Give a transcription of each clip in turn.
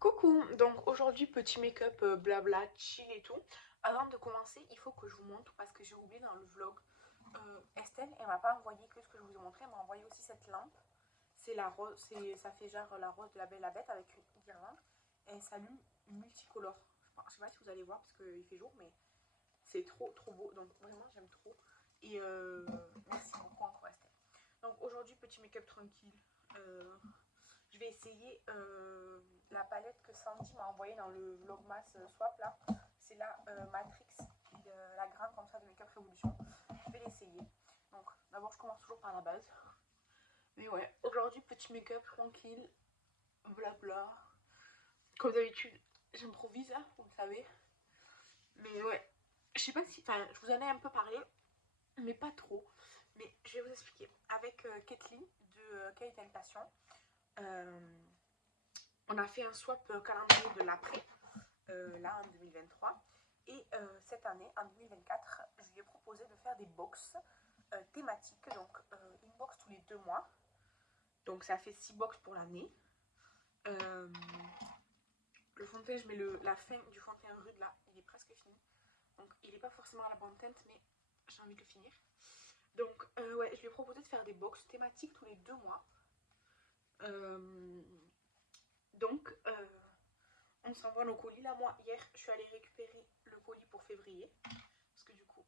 Coucou, donc aujourd'hui petit make-up blabla chill et tout. Avant de commencer, il faut que je vous montre parce que j'ai oublié dans le vlog. Estelle, elle m'a pas envoyé que ce que je vous ai montré, elle m'a envoyé aussi cette lampe. C'est la rose, ça fait genre la rose de la Belle et la Bête avec une guirlande. Et elle s'allume multicolore. Je sais pas si vous allez voir parce qu'il fait jour, mais c'est trop trop beau. Donc vraiment j'aime trop. Et merci beaucoup encore Estelle. Donc aujourd'hui petit make-up tranquille. Je vais essayer la palette que Sandy m'a envoyée dans le Vlogmas Swap là. C'est la Matrix, la grande comme ça de Make Up Révolution. Je vais l'essayer. Donc d'abord je commence toujours par la base. Mais ouais, aujourd'hui petit make-up tranquille, blabla. Comme d'habitude, j'improvise là, vous le savez. Mais ouais, je sais pas si, enfin je vous en ai un peu parlé, mais pas trop. Mais je vais vous expliquer. Avec Kathleen de Kate Passion, on a fait un swap calendrier de l'après, là en 2023. Et cette année, en 2024, je lui ai proposé de faire des box thématiques. Donc une box tous les 2 mois. Donc ça fait 6 box pour l'année. Le fond de teint, je mets la fin du fond de teint rude là, il est presque fini. Donc il n'est pas forcément à la bonne teinte, mais j'ai envie de le finir. Donc ouais, je lui ai proposé de faire des box thématiques tous les 2 mois. Donc on s'envoie nos colis. Là, moi, hier, je suis allée récupérer le colis pour février. Parce que du coup,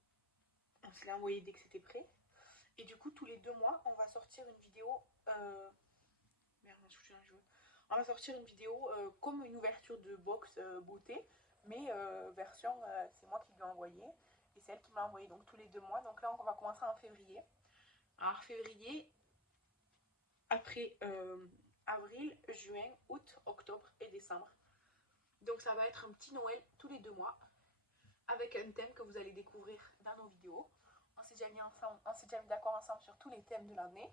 on se l'a envoyé dès que c'était prêt. Et du coup, tous les 2 mois, on va sortir une vidéo. Merde, je suis dans les cheveux. On va sortir une vidéo comme une ouverture de box beauté. Mais version, c'est moi qui lui ai envoyé. Et c'est elle qui m'a envoyé. Donc tous les 2 mois. Donc là, on va commencer en février. Alors, février, après avril, juin, août, octobre et décembre. Donc ça va être un petit Noël tous les 2 mois avec un thème que vous allez découvrir dans nos vidéos. On s'est déjà mis d'accord ensemble sur tous les thèmes de l'année,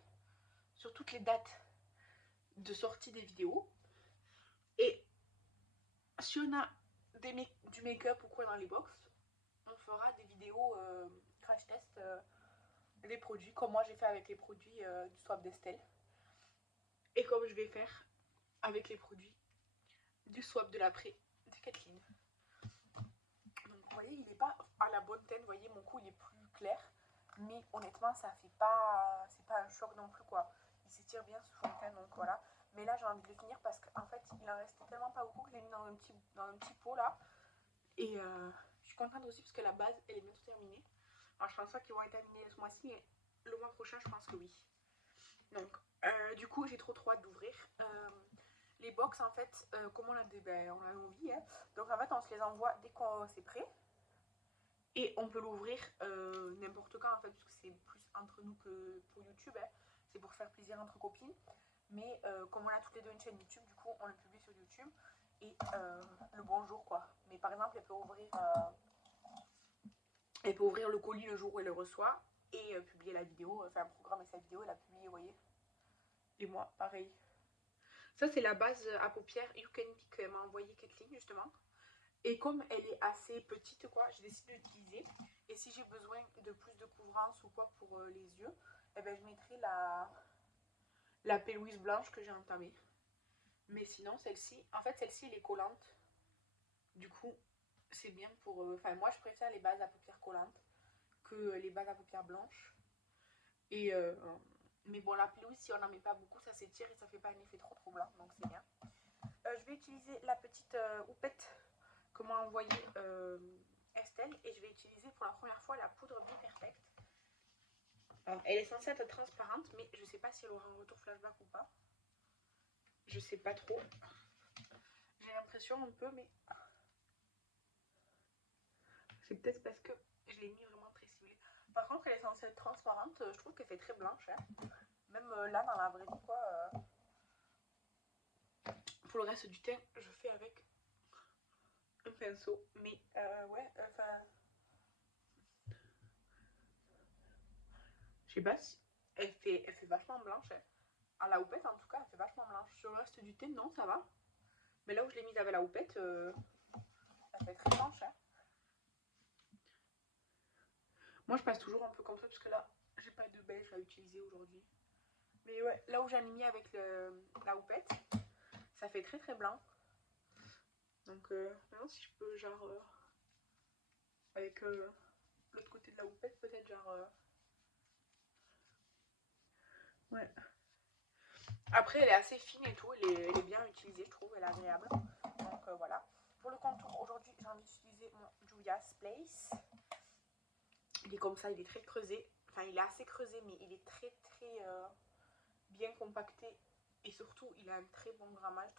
sur toutes les dates de sortie des vidéos. Et si on a du make-up ou quoi dans les box, on fera des vidéos crash test des produits, comme moi j'ai fait avec les produits du swap d'Estelle. Et comme je vais faire avec les produits du swap de l'après de Kathleen. Donc vous voyez, il n'est pas à la bonne teinte, vous voyez, mon cou il est plus clair. Mais honnêtement, ça fait pas, c'est pas un choc non plus quoi. Il s'étire bien ce fond de teint, donc voilà. Mais là, j'ai envie de le finir parce qu'en fait, il en restait tellement pas beaucoup que je l'ai mis dans un petit pot là. Et je suis contente aussi parce que la base, elle est bientôt terminée. Alors, je pense pas qu'ils vont être terminés ce mois-ci, mais le mois prochain, je pense que oui. Donc, du coup, j'ai trop hâte d'ouvrir. Les box, en fait, comme on a envie, hein. Donc en fait, on se les envoie dès que c'est prêt. Et on peut l'ouvrir n'importe quand en fait, parce que c'est plus entre nous que pour YouTube. Hein. C'est pour faire plaisir entre copines. Mais comme on a toutes les deux une chaîne YouTube, du coup on le publie sur YouTube. Et le bonjour quoi. Mais par exemple, elle peut ouvrir le colis le jour où elle le reçoit et publier la vidéo, faire un programme et sa vidéo et la publier, vous voyez. Et moi, pareil. Ça, c'est la base à paupières You Can Pick que m'a envoyé Kathleen justement. Et comme elle est assez petite, quoi, j'ai décidé d'utiliser. Et si j'ai besoin de plus de couvrance ou quoi pour les yeux, eh ben, je mettrai la Pélouise blanche que j'ai entamée. Mais sinon, celle-ci, en fait, celle-ci, elle est collante. Du coup, c'est bien pour... Enfin, moi, je préfère les bases à paupières collantes que les bases à paupières blanches. Et... mais bon, la Pélouise, si on n'en met pas beaucoup, ça s'étire et ça fait pas un effet trop trop blanc. Donc, c'est bien. Je vais utiliser la petite houppette que m'a envoyée Estelle et je vais utiliser pour la première fois la poudre Be Perfect. Alors, elle est censée être transparente, mais je sais pas si elle aura un retour flashback ou pas. Je sais pas trop. J'ai l'impression un peu, mais c'est peut-être parce que je l'ai mis vraiment très ciblée. Par contre, elle est censée être transparente. Je trouve qu'elle fait très blanche. Hein. Même là, dans la vraie vie, quoi. Pour le reste du teint, je fais avec un pinceau. Mais ouais, enfin... je sais pas si... Elle fait vachement blanche. Hein. À la houppette, en tout cas, elle fait vachement blanche. Sur le reste du teint, non, ça va. Mais là où je l'ai mise avec la houppette, elle fait très blanche. Hein. Moi, je passe toujours un peu comme ça parce que là, j'ai pas de beige à utiliser aujourd'hui. Mais ouais, là où j'en ai mis avec la houppette, ça fait très très blanc. Donc maintenant si je peux genre avec l'autre côté de la houppette peut-être genre ouais. Après elle est assez fine et tout, elle est bien utilisée je trouve, elle est agréable. Donc voilà. Pour le contour aujourd'hui j'ai envie d'utiliser mon Juvia's Place. Il est comme ça, il est très creusé. Enfin il est assez creusé mais il est très bien compacté. Et surtout il a un très bon grammage.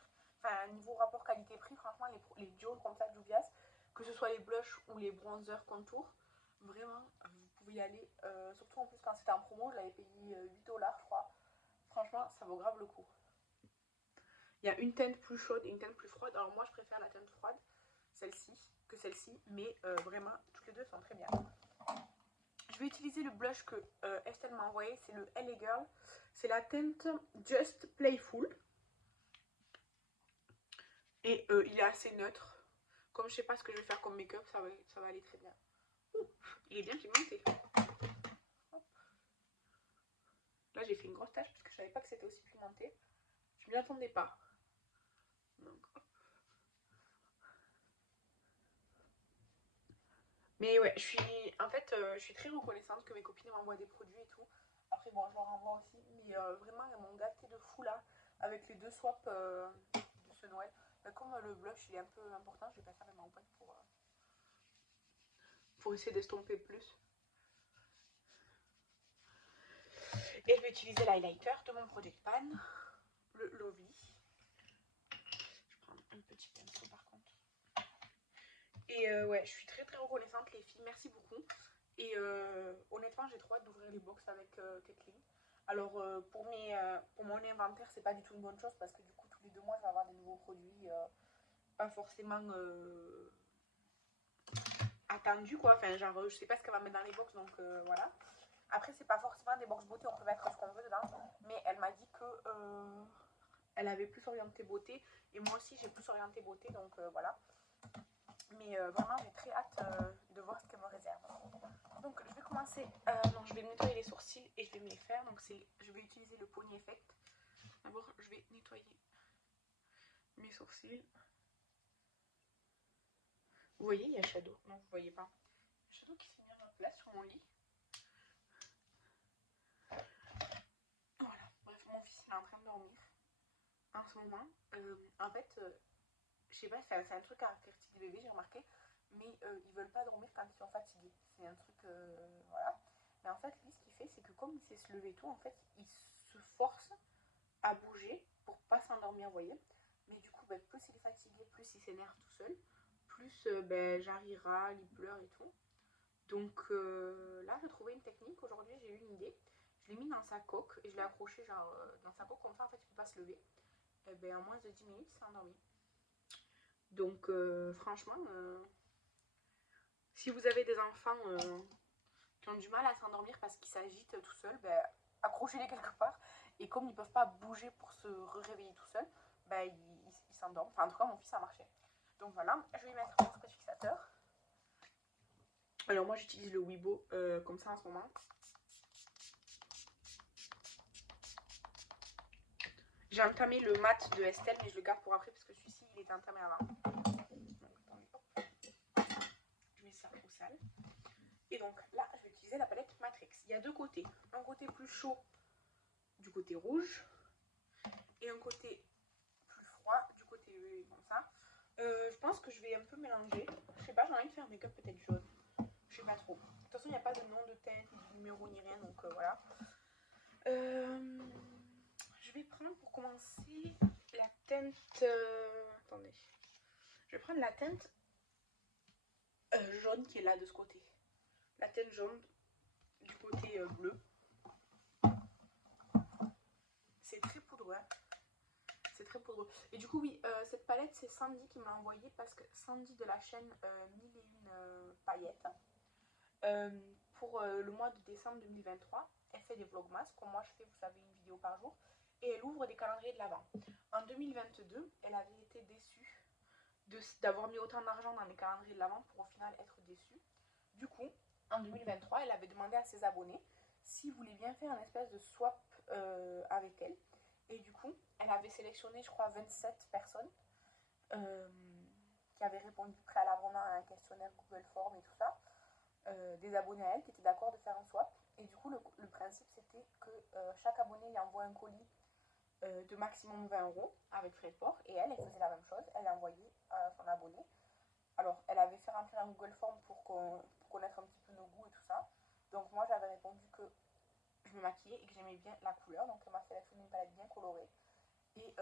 Enfin niveau rapport qualité-prix, franchement les duos comme ça de Juvia's, que ce soit les blushs ou les bronzers contours, vraiment vous pouvez y aller. Surtout en plus quand c'était en promo, je l'avais payé 8 $ je crois. Franchement ça vaut grave le coup. Il y a une teinte plus chaude et une teinte plus froide. Alors moi je préfère la teinte froide, celle-ci, que celle-ci. Mais vraiment toutes les deux sont très bien. Je vais utiliser le blush que Estelle m'a envoyé, c'est le LA Girl. C'est la teinte Just Playful. Et il est assez neutre. Comme je sais pas ce que je vais faire comme make-up, ça va aller très bien. Ouh, il est bien pigmenté. Hop. Là j'ai fait une grosse tache parce que je savais pas que c'était aussi pigmenté. Je m'y attendais pas. Donc, hop. Mais ouais, je suis très reconnaissante que mes copines m'envoient des produits et tout. Après bon, je leur envoie aussi. Mais vraiment, elles m'ont gâté de fou là. Avec les deux swaps de ce Noël. Comme le blush il est un peu important, je vais passer avec ma houppette pour essayer d'estomper plus. Et je vais utiliser l'highlighter de mon Project Pan, le Lovely. Je prends un petit pinceau par contre. Et ouais, je suis très reconnaissante les filles, merci beaucoup. Et honnêtement, j'ai trop hâte d'ouvrir les box avec Kathleen. Alors pour mon inventaire, c'est pas du tout une bonne chose parce que du coup, tous les 2 mois, je vais avoir des nouveaux produits pas forcément attendus quoi. Enfin, genre, je sais pas ce qu'elle va mettre dans les box donc voilà. Après, c'est pas forcément des box beauté, on peut mettre ce qu'on veut dedans. Mais elle m'a dit que elle avait plus orienté beauté. Et moi aussi, j'ai plus orienté beauté, donc voilà. Mais vraiment, j'ai très hâte de voir ce qu'elle me réserve. Donc, je vais commencer. Non, je vais me nettoyer les sourcils et je vais me les faire. Donc, je vais utiliser le Pony Effect. D'abord, je vais nettoyer mes sourcils. Vous voyez, il y a Shadow. Non, vous voyez pas. Shadow qui s'est mis en place sur mon lit. Voilà. Bref, mon fils il est en train de dormir en ce moment. En fait, je sais pas, c'est un truc caractéristique des bébés, j'ai remarqué. Mais ils veulent pas dormir quand ils sont fatigués. C'est un truc, voilà. Mais en fait, lui, ce qu'il fait, c'est que comme il sait se lever et tout, en fait, il se force à bouger pour pas s'endormir, vous voyez. Mais du coup, ben, plus il est fatigué, plus il s'énerve tout seul, plus ben, genre il râle, il pleure et tout. Donc là, j'ai trouvé une technique. Aujourd'hui, j'ai eu une idée. Je l'ai mis dans sa coque et je l'ai accroché genre dans sa coque comme ça, en fait, il peut pas se lever. Et ben, en moins de 10 minutes, il s'est endormi. Donc franchement, si vous avez des enfants qui ont du mal à s'endormir parce qu'ils s'agitent tout seuls, ben, accrochez-les quelque part. Et comme ils ne peuvent pas bouger pour se réveiller tout seuls, ben, ils s'endorment. Enfin, en tout cas, mon fils a marché. Donc voilà, je vais mettre mon spray fixateur. Alors moi, j'utilise le Weibo comme ça en ce moment. J'ai entamé le mat de Estelle, mais je le garde pour après parce que celui-ci, il était entamé avant. Donc, attendez, hop. Je mets ça au sale. Et donc là, je vais utiliser la palette Matrix. Il y a deux côtés. Un côté plus chaud du côté rouge et un côté plus froid du côté comme ça. Je pense que je vais un peu mélanger. Je sais pas, j'ai envie de faire un make-up peut-être jaune. Je sais pas trop. De toute façon, il n'y a pas de nom de teinte, ni de numéro, ni rien, donc voilà. Je vais prendre pour commencer la teinte... attendez. Je vais prendre la teinte jaune qui est là de ce côté. La teinte jaune du côté bleu. C'est très poudreux. C'est très poudreux. Et du coup, oui, cette palette, c'est Sandy qui me l'a envoyée parce que Sandy de la chaîne 1001 paillettes, pour le mois de décembre 2023, elle fait des vlogmas, comme moi je fais, vous savez, une vidéo par jour, et elle ouvre des calendriers de l'Avent. En 2022, elle avait été déçue d'avoir mis autant d'argent dans les calendriers de l'Avent pour au final être déçue. Du coup, en 2023, elle avait demandé à ses abonnés s'ils voulaient bien faire un espèce de swap avec elle. Et du coup, elle avait sélectionné, je crois, 27 personnes. qui avait répondu préalablement à un questionnaire Google Form et tout ça, des abonnés à elle qui étaient d'accord de faire un swap. Et du coup, le principe, c'était que chaque abonné lui envoie un colis de maximum 20 € avec frais de port. Et elle faisait la même chose. Elle envoyait à son abonné. Alors, elle avait fait remplir un Google Form pour connaître un petit peu nos goûts et tout ça. Donc, moi, j'avais répondu que je me maquillais et que j'aimais bien la couleur. Donc, elle m'a sélectionné une palette bien colorée. Et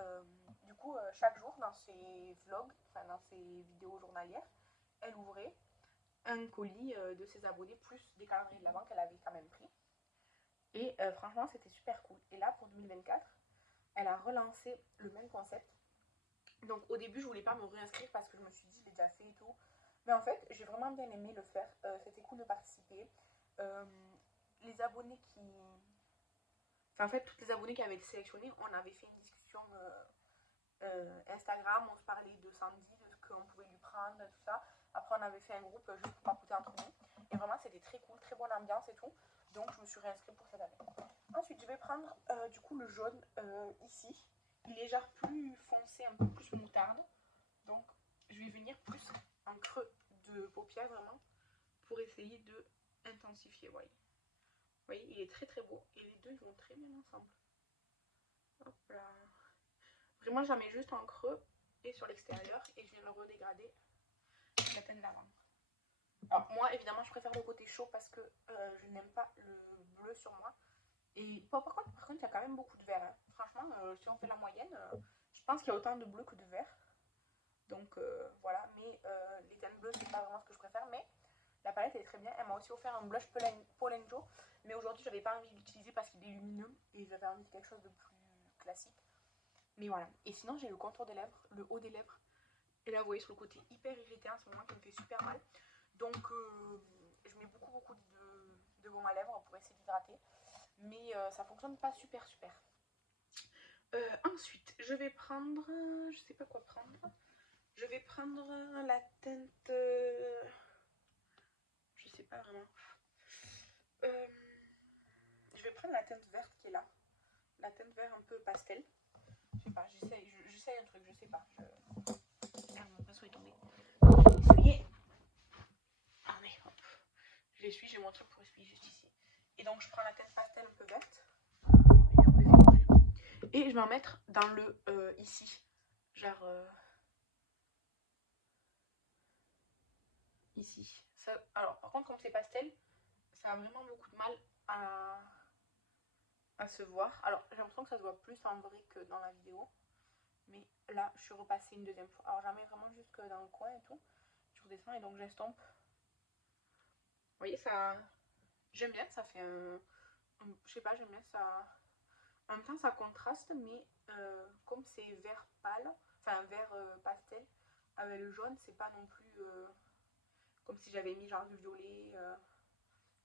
du coup, chaque jour, dans ses vlogs, enfin dans ses vidéos journalières, elle ouvrait un colis de ses abonnés, plus des calendriers de l'Avent qu'elle avait quand même pris. Et franchement, c'était super cool. Et là, pour 2024, elle a relancé le même concept. Donc au début, je voulais pas me réinscrire parce que je me suis dit, je l'ai déjà fait et tout. Mais en fait, j'ai vraiment bien aimé le faire. C'était cool de participer. Les abonnés qui... Enfin, en fait, toutes les abonnés qui avaient été sélectionnés, on avait fait une discussion Instagram, on se parlait de Sandy, de ce qu'on pouvait lui prendre, tout ça. Après, on avait fait un groupe juste pour papoter entre nous. Et vraiment, c'était très cool, très bonne ambiance et tout. Donc, je me suis réinscrite pour cette année. Ensuite, je vais prendre du coup le jaune ici. Il est genre plus foncé, un peu plus moutarde. Donc, je vais venir plus en creux de paupières vraiment pour essayer de intensifier. Voyez. Vous voyez, il est très très beau. Et les deux, ils vont très bien ensemble. Hop là. Vraiment, j'en mets juste en creux et sur l'extérieur. Et je viens le redégrader avec la teinte lavande. Alors, moi, évidemment, je préfère le côté chaud parce que je n'aime pas le bleu sur moi. Et par contre, il y a quand même beaucoup de vert. Hein. Franchement, si on fait la moyenne, je pense qu'il y a autant de bleu que de vert. Donc voilà, mais les teintes bleues, c'est pas vraiment ce que je préfère. Mais la palette elle est très bien. Elle m'a aussi offert un blush Polenjo. Mais aujourd'hui, j'avais pas envie de l'utiliser parce qu'il est lumineux. Et j'avais envie de quelque chose de plus classique. Mais voilà. Et sinon, j'ai le contour des lèvres, le haut des lèvres. Et là, vous voyez sur le côté hyper irrité en ce moment qui me fait super mal. Donc, je mets beaucoup de baume à lèvres pour essayer d'hydrater. Mais ça fonctionne pas super. Ensuite, je vais prendre... Je sais pas quoi prendre. Je vais prendre la teinte... je sais pas vraiment. Je vais prendre la teinte verte qui est là. La teinte vert un peu pastel. Je sais pas, j'essaye un truc, je sais pas. Merde, mon pinceau est tombé. Je vais essuyer. Ah mais hop. Je l'essuie, j'ai mon truc pour essuyer juste ici. Et donc je prends la teinte pastel un peu verte. Et je vais en mettre dans le ici. Genre ici. Ça, alors par contre comme c'est pastel, ça a vraiment beaucoup de mal à se voir. Alors j'ai l'impression que ça se voit plus en vrai que dans la vidéo. Mais là je suis repassée une deuxième fois. Alors j'en mets vraiment jusque dans le coin et tout. Je redescends et donc j'estompe. Vous voyez ça. J'aime bien, ça fait je sais pas, j'aime bien ça. En même temps ça contraste, mais comme c'est vert pâle, enfin vert pastel, avec le jaune, c'est pas non plus comme si j'avais mis genre du violet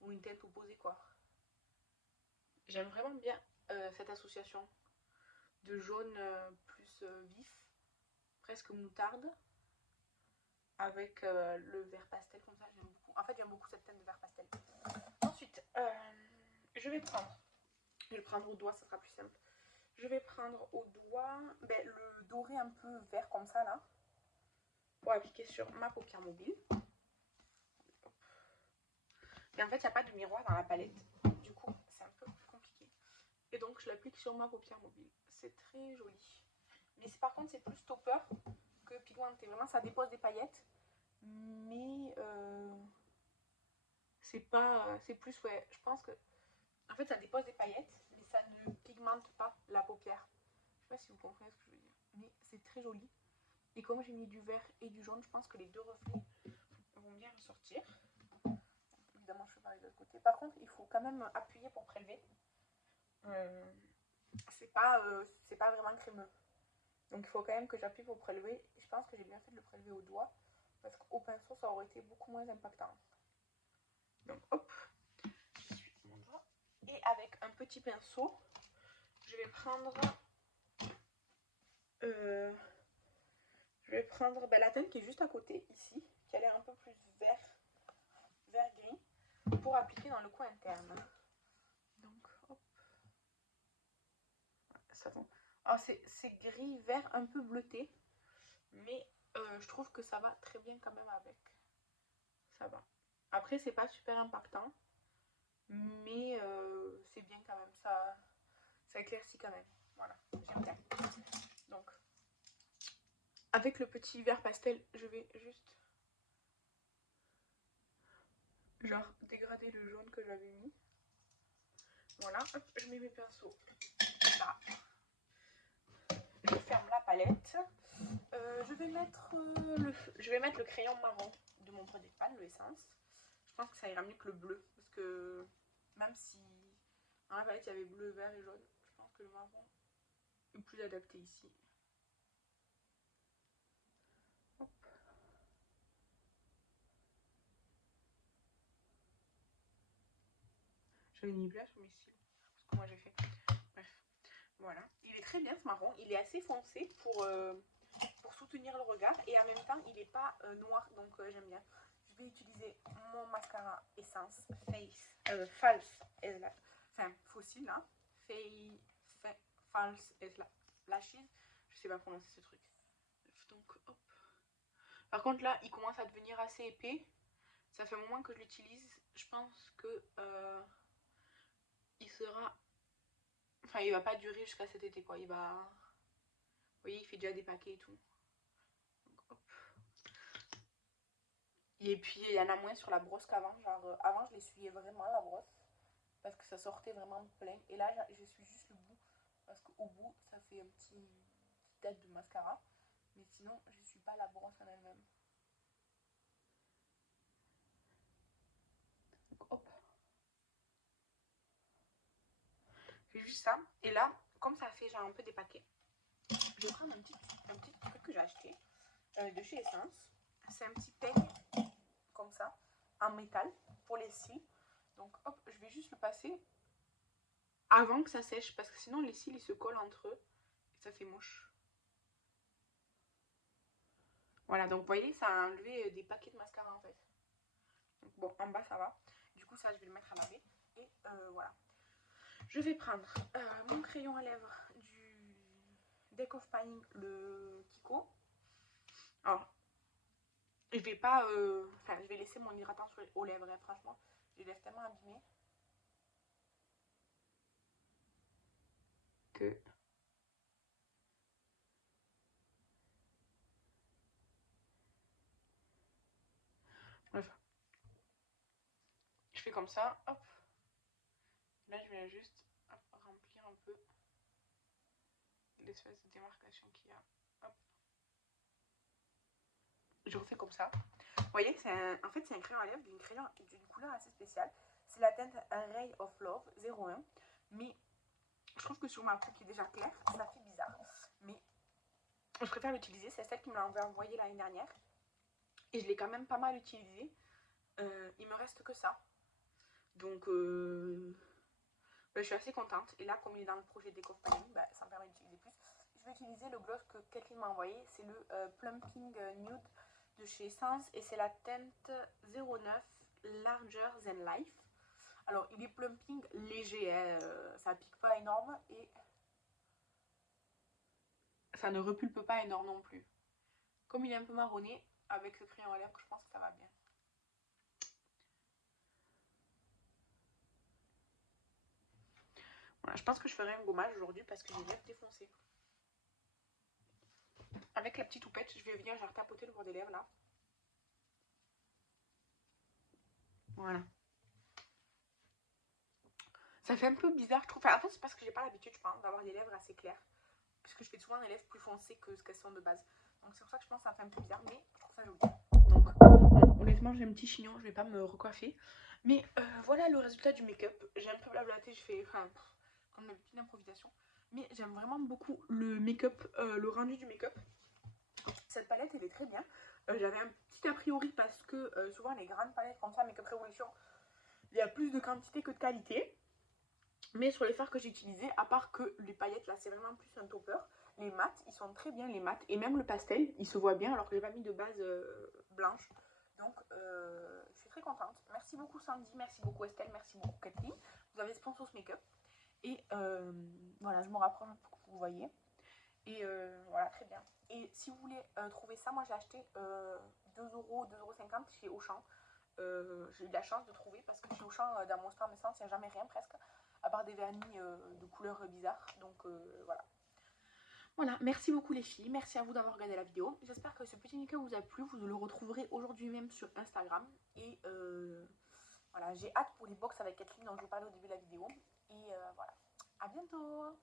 ou une teinte opposée quoi. J'aime vraiment bien cette association de jaune plus vif, presque moutarde, avec le vert pastel comme ça, j'aime beaucoup. En fait, j'aime beaucoup cette teinte de vert pastel. Ensuite, je vais le prendre au doigt, ça sera plus simple. Je vais prendre au doigt le doré un peu vert comme ça là, pour appliquer sur ma paupière mobile. Et en fait, il n'y a pas de miroir dans la palette, du coup, c'est un peu plus compliqué. Et donc, je l'applique sur ma paupière mobile. C'est très joli. Mais par contre, c'est plus stopper que pigmenté. Vraiment, ça dépose des paillettes. Mais c'est pas... C'est plus, ouais, je pense que... En fait, ça dépose des paillettes, mais ça ne pigmente pas la paupière. Je sais pas si vous comprenez ce que je veux dire. Mais c'est très joli. Et comme j'ai mis du vert et du jaune, je pense que les deux reflets vont bien ressortir. Évidemment, je fais pareil de l'autre côté. Par contre, il faut quand même appuyer pour prélever. C'est pas vraiment crémeux. Donc il faut quand même que j'appuie pour prélever. Je pense que j'ai bien fait de le prélever au doigt. Parce qu'au pinceau, ça aurait été beaucoup moins impactant. Donc hop, j'essuie mon doigt. Et avec un petit pinceau, je vais prendre... la teinte qui est juste à côté, ici. Qui a l'air un peu plus vert-gris. Pour appliquer dans le coin interne. Donc hop. Ça tombe. Alors c'est gris vert un peu bleuté, mais je trouve que ça va très bien quand même avec. Ça va. Après, c'est pas super impactant, mais c'est bien quand même. Ça éclaircit quand même. Voilà, j'aime bien. Donc, avec le petit vert pastel, je vais juste genre dégrader le jaune que j'avais mis. Voilà, hop, je mets mes pinceaux là. Je ferme la palette. Je vais mettre le crayon marron de mon produit de panne, le Essence. Je pense que ça ira mieux que le bleu, parce que même si dans la palette il y avait bleu, vert et jaune, je pense que le marron est plus adapté ici. Hop. J'avais mis blanc sur mes cils, parce que moi j'ai fait. Bref, voilà. Il est très bien ce marron, il est assez foncé pour soutenir le regard, et en même temps il n'est pas noir, donc j'aime bien. Je vais utiliser mon mascara Essence False Fossile là. False Lashes. Je sais pas prononcer ce truc. Donc hop. Par contre là il commence à devenir assez épais. Ça fait un moment que je l'utilise. Je pense que il sera. Enfin il va pas durer jusqu'à cet été quoi. Il va. Vous voyez il fait déjà des paquets et tout. Donc, hop. Et puis il y en a moins sur la brosse qu'avant. Genre avant je l'essuyais vraiment la brosse. Parce que ça sortait vraiment plein. Et là je suis juste le bout. Parce qu'au bout ça fait un petit tête de mascara. Mais sinon je suis pas la brosse en elle-même. Donc hop. Je fais juste ça. Et là, comme ça fait genre un peu des paquets, je vais prendre un petit truc que j'ai acheté de chez Essence. C'est un petit peigne comme ça, en métal pour les cils. Donc hop, je vais juste le passer avant que ça sèche parce que sinon les cils ils se collent entre eux et ça fait moche. Voilà, donc vous voyez, ça a enlevé des paquets de mascara en fait. Donc bon, en bas ça va. Du coup, ça je vais le mettre à laver. Et voilà. Je vais prendre mon crayon à lèvres du Deck of Painting, le Kiko. Alors, je vais pas. Enfin, je vais laisser mon hydratant aux lèvres, hein, franchement. Je les laisse tellement abîmés que. Bref. Je fais comme ça, hop. Là, je viens juste hop, remplir un peu l'espèce de démarcation qu'il y a. Hop. Je refais comme ça. Vous voyez, en fait, c'est un crayon à lèvres d'une couleur assez spéciale. C'est la teinte Ray of Love 01. Mais je trouve que sur ma peau qui est déjà claire, ça fait bizarre. Mais je préfère l'utiliser. C'est celle qui me l'a envoyée l'année dernière. Et je l'ai quand même pas mal utilisée. Il me reste que ça. Donc, je suis assez contente. Et là, comme il est dans le projet Deck of Painting, ça me permet d'utiliser plus. Je vais utiliser le gloss que quelqu'un m'a envoyé. C'est le Plumping Nude de chez Essence. Et c'est la teinte 09 Larger Than Life. Alors, il est plumping léger. Hein, ça pique pas énorme. Et ça ne repulpe pas énorme non plus. Comme il est un peu marronné, avec ce crayon à lèvres, je pense que ça va bien. Voilà, je pense que je ferai un gommage aujourd'hui parce que j'ai bien défoncé. Avec la petite houppette, je vais venir genre tapoter le bord des lèvres là. Voilà. Ça fait un peu bizarre, je trouve. Enfin, en fait, c'est parce que j'ai pas l'habitude, je pense, d'avoir des lèvres assez claires. Puisque je fais souvent des lèvres plus foncées que ce qu'elles sont de base. Donc c'est pour ça que je pense que ça fait un peu bizarre, mais je trouve ça joli. Donc, bon, honnêtement, j'ai un petit chignon, je vais pas me recoiffer. Mais voilà le résultat du make-up. J'ai un peu blablaté, je fais, enfin, comme ma petite improvisation. Mais j'aime vraiment beaucoup le make-up, le rendu du make-up. Cette palette, elle est très bien. J'avais un petit a priori parce que souvent les grandes palettes comme ça, Make-up Revolution, il y a plus de quantité que de qualité. Mais sur les fards que j'ai utilisés, à part que les paillettes là, c'est vraiment plus un topper. Les mats, ils sont très bien, les mats. Et même le pastel, il se voit bien alors que j'ai pas mis de base blanche. Donc, je suis très contente. Merci beaucoup Sandy, merci beaucoup Estelle, merci beaucoup Kathleen. Vous avez sponsor ce make-up. Et voilà, je me rapproche pour que vous voyez. Et voilà, très bien. Et si vous voulez trouver ça, moi j'ai acheté 2 €, 2,50 € chez Auchan. J'ai eu de la chance de trouver parce que chez Auchan, dans mon stand d'essence, il n'y a jamais rien presque, à part des vernis de couleurs bizarres. Donc voilà. Voilà, merci beaucoup les filles, merci à vous d'avoir regardé la vidéo. J'espère que ce petit nickel vous a plu, vous le retrouverez aujourd'hui même sur Instagram. Et voilà, j'ai hâte pour les box avec Kathleen dont je vous parlais au début de la vidéo. Et voilà, à bientôt!